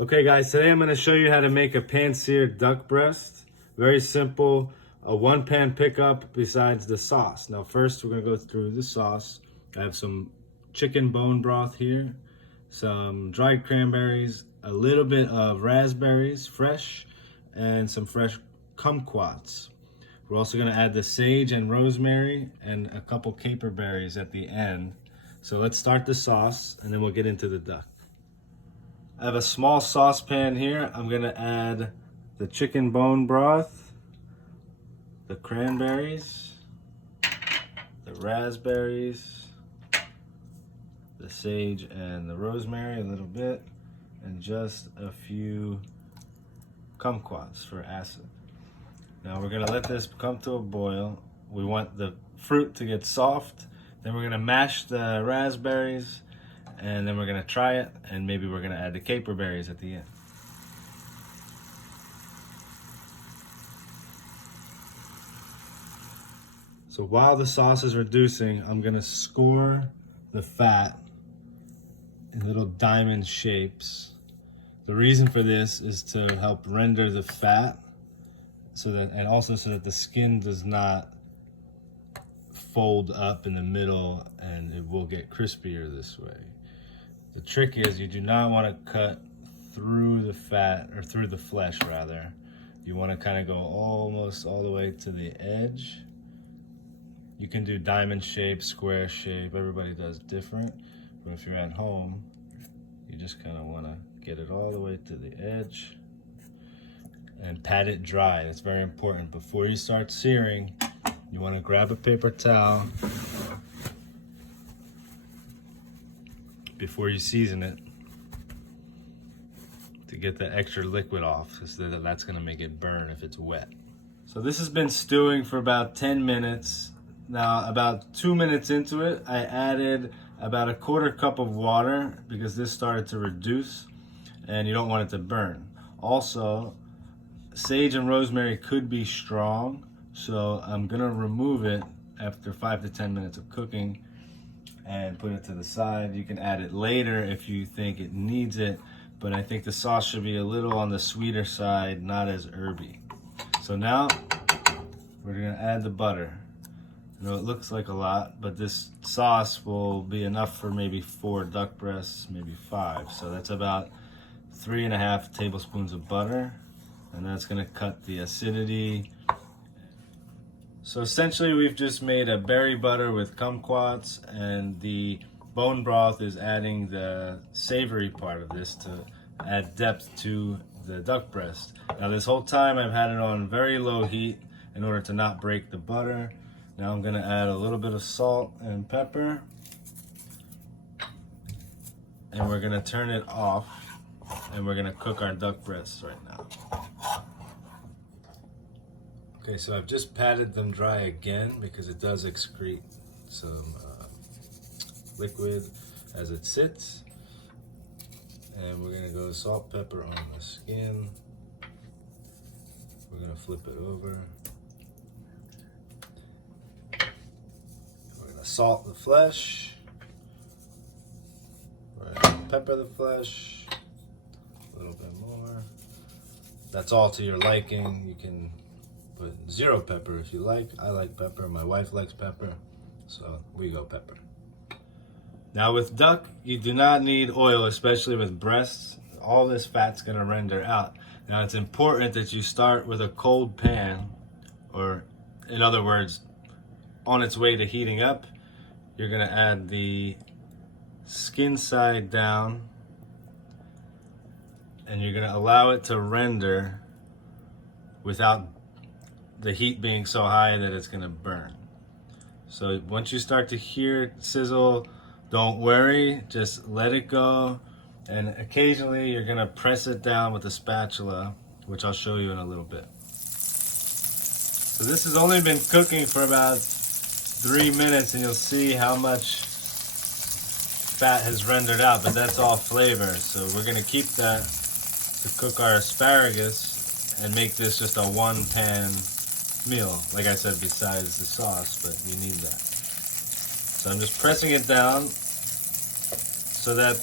Okay guys, today I'm going to show you how to make a pan-seared duck breast. Very simple, a one-pan pickup besides the sauce. Now first we're going to go through the sauce. I have some chicken bone broth here, some dried cranberries, a little bit of raspberries, fresh, and some fresh kumquats. We're also going to add the sage and rosemary and a couple caper berries at the end. So let's start the sauce and then we'll get into the duck. I have a small saucepan here. I'm gonna add the chicken bone broth, the cranberries, the raspberries, the sage and the rosemary a little bit, and just a few kumquats for acid. Now we're gonna let this come to a boil. We want the fruit to get soft. Then we're gonna mash the raspberries, and then we're gonna try it, and maybe we're gonna add the caper berries at the end. So while the sauce is reducing, I'm gonna score the fat in little diamond shapes. The reason for this is to help render the fat, and also so that the skin does not fold up in the middle, and it will get crispier this way. The trick is you do not want to cut through the fat, or through the flesh rather. You want to kind of go almost all the way to the edge. You can do diamond shape, square shape, everybody does different. But if you're at home, you just kind of want to get it all the way to the edge and pat it dry. It's very important. Before you start searing, you want to grab a paper towel before you season it to get the extra liquid off, because that's going to make it burn if it's wet. So this has been stewing for about 10 minutes. Now about 2 minutes into it, I added about a quarter cup of water because this started to reduce and you don't want it to burn. Also, sage and rosemary could be strong, so I'm gonna remove it after 5 to 10 minutes of cooking and put it to the side. You can add it later if you think it needs it, but I think the sauce should be a little on the sweeter side, not as herby. So now we're gonna add the butter. I know it looks like a lot, but this sauce will be enough for maybe 4 duck breasts, maybe 5. So that's about 3.5 tablespoons of butter, and that's gonna cut the acidity. So essentially we've just made a berry butter with kumquats, and the bone broth is adding the savory part of this to add depth to the duck breast. Now this whole time I've had it on very low heat in order to not break the butter. Now I'm gonna add a little bit of salt and pepper, and we're gonna turn it off, and we're gonna cook our duck breasts right now. Okay, so I've just patted them dry again because it does excrete some liquid as it sits. And we're gonna go salt, pepper on the skin. We're gonna flip it over. We're gonna salt the flesh. We're gonna pepper the flesh. A little bit more. That's all to your liking. You can put 0 pepper if you like. I like pepper. My wife likes pepper, so we go pepper. Now with duck, you do not need oil, especially with breasts. All this fat's gonna render out. Now it's important that you start with a cold pan, or in other words, on its way to heating up. You're gonna add the skin side down, and you're gonna allow it to render without the heat being so high that it's gonna burn. So once you start to hear it sizzle, don't worry, just let it go. And occasionally you're gonna press it down with a spatula, which I'll show you in a little bit. So this has only been cooking for about 3 minutes, and you'll see how much fat has rendered out, but that's all flavor. So we're gonna keep that to cook our asparagus and make this just a one-pan meal, like I said, besides the sauce, but you need that. So I'm just pressing it down so that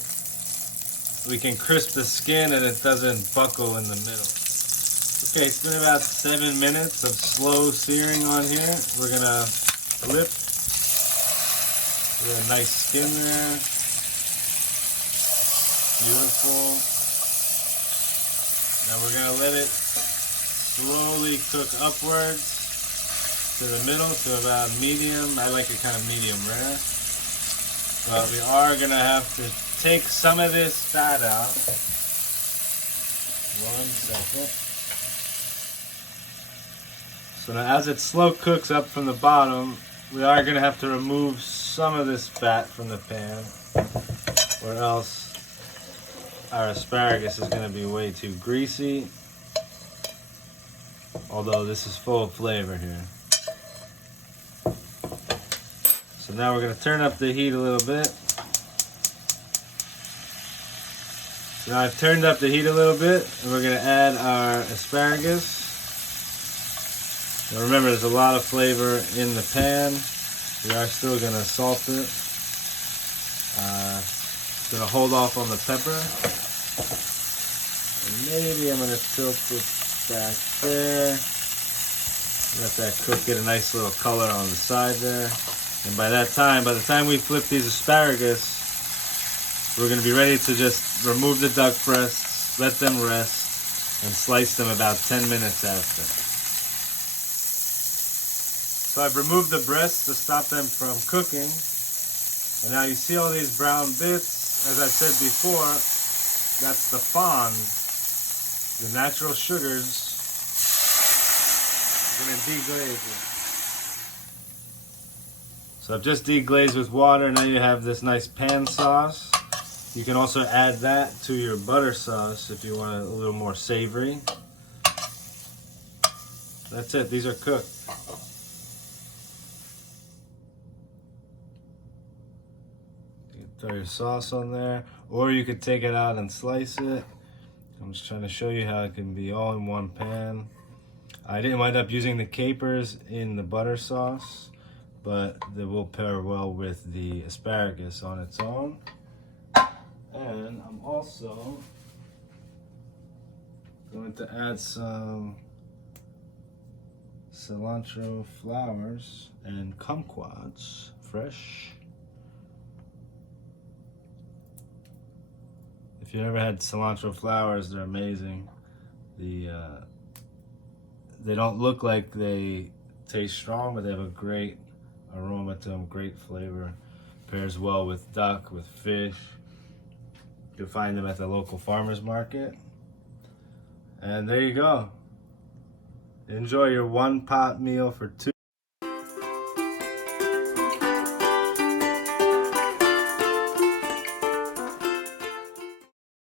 we can crisp the skin and it doesn't buckle in the middle. Okay, it's been about 7 minutes of slow searing on here. We're gonna flip. We have nice skin there. Beautiful. Now we're gonna let it slowly cook upwards to the middle to about medium. I like it kind of medium rare. But we are gonna have to take some of this fat out. 1 second. So now as it slow cooks up from the bottom, we are gonna have to remove some of this fat from the pan, or else our asparagus is gonna be way too greasy. Although this is full of flavor here. So now we're gonna turn up the heat a little bit. So now I've turned up the heat a little bit, and we're gonna add our asparagus. Now remember, there's a lot of flavor in the pan. We are still gonna salt it. Gonna hold off on the pepper. And maybe I'm gonna tilt it back there. Let that cook, get a nice little color on the side there. And by the time we flip these asparagus, we're gonna be ready to just remove the duck breasts, let them rest, and slice them about 10 minutes after. So I've removed the breasts to stop them from cooking. And now you see all these brown bits. As I said before, that's the fond, the natural sugars. I'm gonna deglaze it. So I've just deglazed with water. Now you have this nice pan sauce. You can also add that to your butter sauce if you want it a little more savory. That's it, these are cooked. Throw your sauce on there, or you could take it out and slice it. I'm just trying to show you how it can be all in one pan. I didn't wind up using the capers in the butter sauce, but they will pair well with the asparagus on its own. And I'm also going to add some cilantro flowers and kumquats, fresh. If you ever had cilantro flowers, they're amazing. They don't look like they taste strong, but they have a great aroma to them, great flavor. Pairs well with duck, with fish. You'll find them at the local farmer's market. And there you go. Enjoy your one pot meal for two.